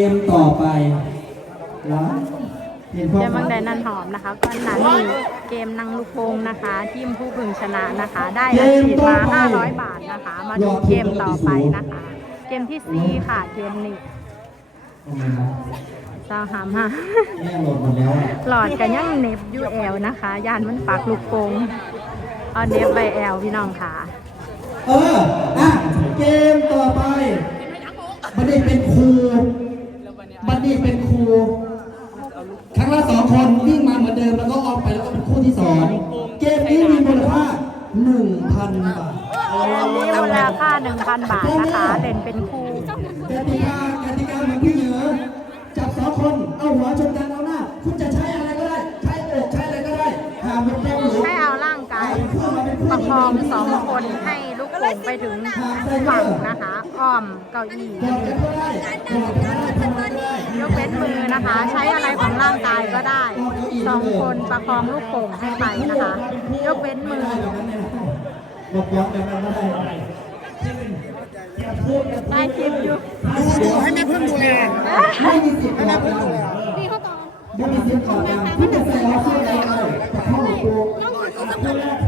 เกมต่อไปแล้นพ่เกมบังแดนันหอมนะคะก็นนันีเกมนางลูกโป่งนะคะทีมผู้พึงชนะนะคะ ได้อัดฉีดมา 500 บาทนะคะ มาดูเกมต่อไปนะคะ เกมที่สี่ค่ะเกมนี้สาวหามฮะหลอดกันยังเน็บยูแอลนะคะยานมันปากลูกโป่งเอาเน็บไปแอลพี่น้องค่ะ เอออะเกมต่อไปไม่ได้เป็นครู นี่เป็นครูครั้งละสองคนวิ่งมาเหมือนเดิมแล้วก็ออกไปแล้วเป็นคู่ที่สองเกมนี้มีมูลค่าหนึ่งพันบาทเกมนี้มูลค่าหนึ่งพันบาทนะคะเด่นเป็นครูกติกากติกาเหมือนพี่เหนือจับสองคนเอาหัวชนกันเอาหน้า คุณจะใช้อะไรก็ได้ ใช้อกใช้อะไรก็ได้หาเป็นแก้วหรือใช้เอาร่างกายประคองสองคนให้ลูกโป่ไปถึงฝั่งนะคะ อ้อมเก้าอี้ยกเว้นมือนะคะ ใช้อะไรของร่างกายก็ได้สองคนประคองลูกโป่งให้ไปนะคะ ยกเว้นมือได้คลิปอยู่ดูให้แม่เพิ่มดูแลให้แม่เพิ่มดูแลดีขอสีที่เราต้อง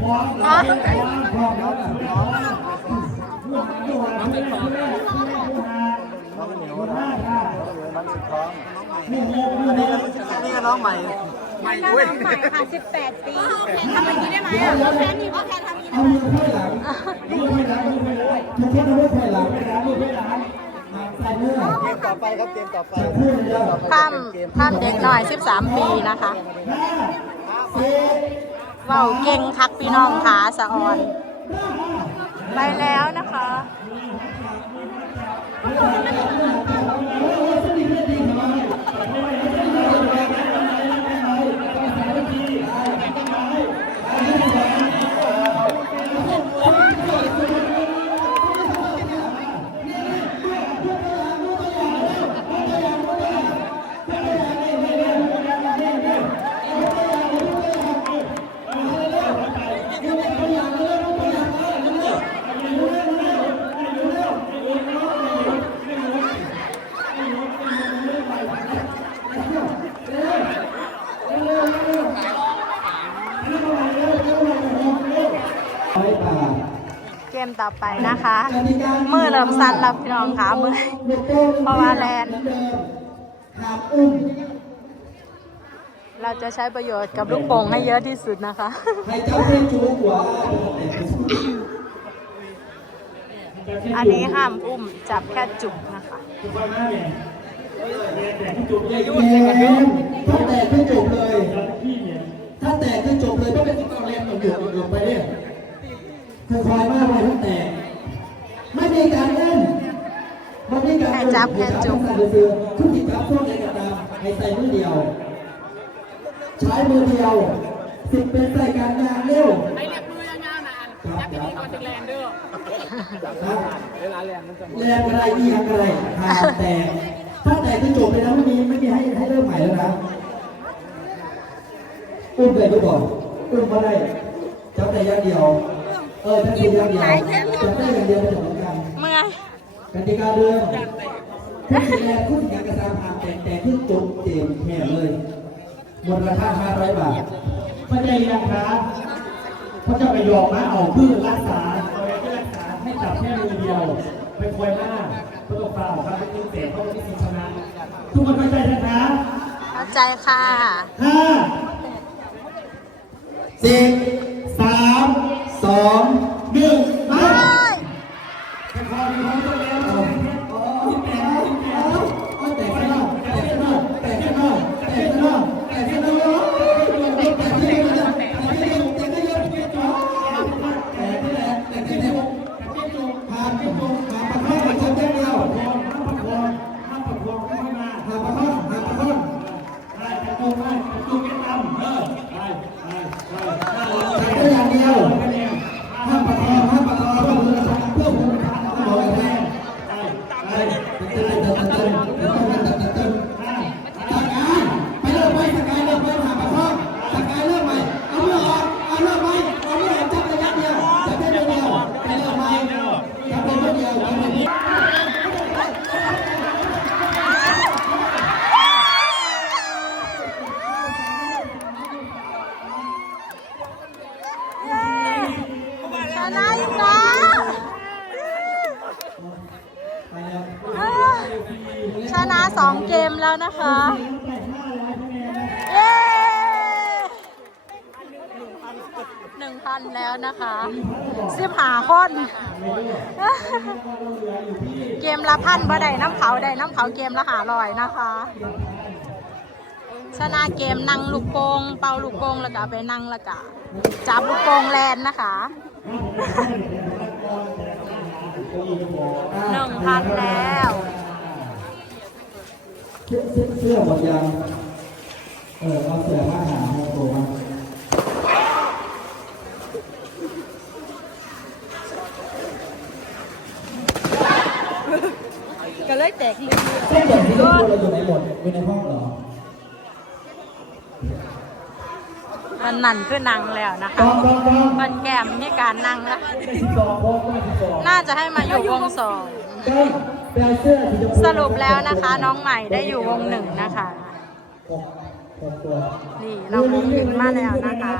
พร้อมแล้ม น้องเป็นนี่วนน้องเป็นนี่ก็น้องใหม่ใหม่ด้วยใหม่ค่ะ18 ปีโอเคทำแบบนี้ได้ไหมอะโอเนี่โอเคทำนี้ได้ไหมลูกไม่หงไม่หลังลูกไม่หลังทุกคนลูไม่หลังนะลูไม่หลังเกมต่อไปครับเกมต่อไปตั้มตั้มเด็กหน่อย 13 ปีนะคะเว้าเก่งคักพี่น้องขาสะออน ไปแล้วนะคะ เกมต่อไปนะคะ มือเริ่มสั่นแล้วพี่น้องค่ะมือเพราะว่าแลนเราจะใช้ประโยชน์กับลูกโป่งให้เยอะที่สุดนะคะอันนี้ห้ามอุ้มจับแค่จุกนะคะแต่ถ้าแตกก็จบเลย ถ้าแตกก็จบเลยต้องเป็นที่เราเรีนต่อเดือดลงไปเนี่ย คือควายมากเลยทั้งแต่ไม่มีการเล่นไม่มีการแค่จับแค่จุกทุกทีครับช่วงในกระดาษใส่มือเดียว ใช้มือเดียวสิบเป็นใส่การงานเร็วไม่เรียกมือย่างนานจับที่นี่ก่อนถึงแนเดอร์เวลาแรงมันจะแงอะไรดีอะไแต่ถ้าแต่จะจบไปแล้วไม่มีไม่มีให้ให้เริ่มใหม่แล้วนะอุ้มเลยทุกอนอุ้มมาได้จับแต่ย่างเดียว เออถ้าดูอย่างเดียวจะได้อย่าเดียวจบเหมือนกันเมื่อกติกาเดิมผู้แทนผู้จัการกระทรวงพาแต่แต่ที่จบเต็มแผ่เลยมูลค่า500 บาทพระเจ้ายังครับพระจ้ไปหยอกมมาเอาพื้นรักษาไว้รักษาให้จับแค่มือเดียว ไปคอยมากพระตกเปล่าครับเป็นเศษเพราะไม่มีชนะทุกคนเข้าใจนะครับเข้าใจค่ะห้าสิบสาม สองหนึ่งไปแค่พอดีพอตัวเอง นะคะ เย้หนึ่งพันแล้วนะคะสิบหาคนเกมละพันบ่ได้น้ำเขาได้น้ำเขาเกมละหาลอยนะคะ ชนะเกมนั่งลูกโป่งเป่าลูกโป่งแล้วก็ไปนั่งแล้วก็จับลูกโป่งแลนนะคะหนึ่งพันแล้ว สื้อเสื้อเสื้อหมดยังเออเอาเสื้อมาหาโมโหมาก็เลยแตกเลยเส้นแบบที่เราอยู่ในหมดอยู่ในห้องเหรอมันนั่นคือนั่งแล้วนะคะต้องต้องต้องมันแก้มมีการนั่งแล้วสิบสองโค้งก็สิบสองน่าจะให้มาอยู่วงสองต้องไปเอาเสื้อสีชมพูสรุปแล้วนะคะน้องใหม่ได้อยู่วงหนึ่งนะคะหกหกตัวนี่เราวงหนึ่งมาแล้วนะคะ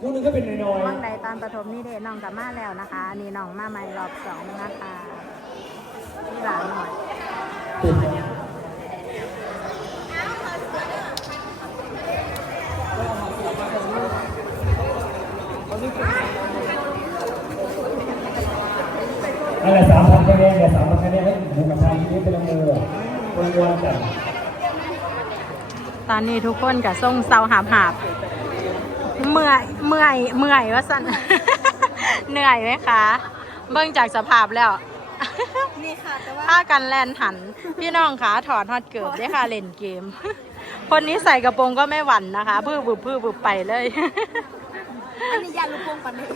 พวกนึงก็เป็นน้อยวังใดตอนประถมนี่เดน้องกลับมาแล้วนะคะอันนี่น้องมาใหม่รอบสองนะคะนี่หลานหน่อย ๆอะไรสามพันคะแนนเนี่ยสามพันคะแนนให้หมูกระทะที่นี่เป็นละมือรวมๆกัน ตอนนี้ทุกคนกับส่งเซาหาบหาบเมื่อยเมื่อยเมื่อยว่าสัน เหนื่อยไหมคะ เบิ่งจากสภาพแล้ว นี่ค่ะแต่ว่าถ้ากันแลนหัน พี่น้องขาถอดฮอตเกิบได้ค่ะเล่นเกม คนนี้ใส่กระโปรงก็ไม่หวั่นนะคะ พื้บึบพื้บึบไปเลย อันนี้ยาลูกโป่งปันเลย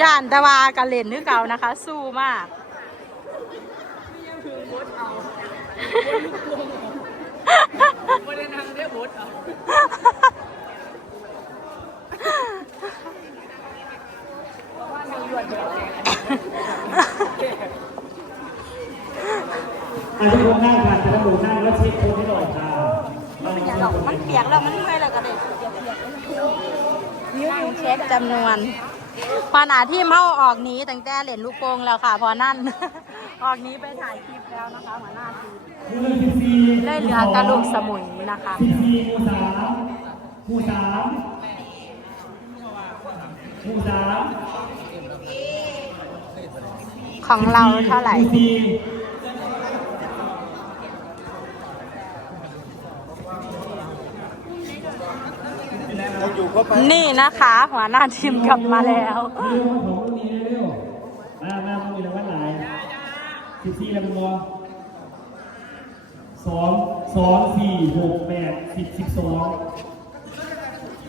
ย่านแตะวากันเล่นนึกเก่านะคะ สู้มาก ไม่ได้นั่งได้บดเอาอะทุกคนนั่งค่ะจะระบุนั่งแล้วเช็คโค้ดให้หน่อยค่ะอย่าหรอกมันเปียกแล้วมันเมื่อยแล้วก็เด็ก นิ้วเช็คจำนวน พอหนาที่เมาออกหนี้ตั้งแต่เหรียญลูกโป่งแล้วค่ะ พอนั่น ออกหนี้ไปถ่ายคลิปแล้วนะคะหัวหน้าทีมหมู่หนึ่งสิบสี่ได้เหลือกระลูกสมุนนะคะสิบสี่หมู่สามหมู่สามหมู่สามของเราเท่าไหร่ หมู่สี่นี่นะคะ หัวหน้าทีมกลับมาแล้วเร็วของพวกนี้เร็วมามาพวกนี้แล้วว่าหลายสิบสี่แล้วมึงบอสองสองสี่หกแปดสิบสิบสอง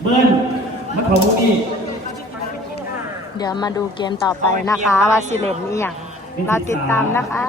เบิ้ลมาของพวกนี้เดี๋ยวมาดูเกมต่อไปนะคะ ว่าสิเลนนี่อย่างเราติดตามนะคะ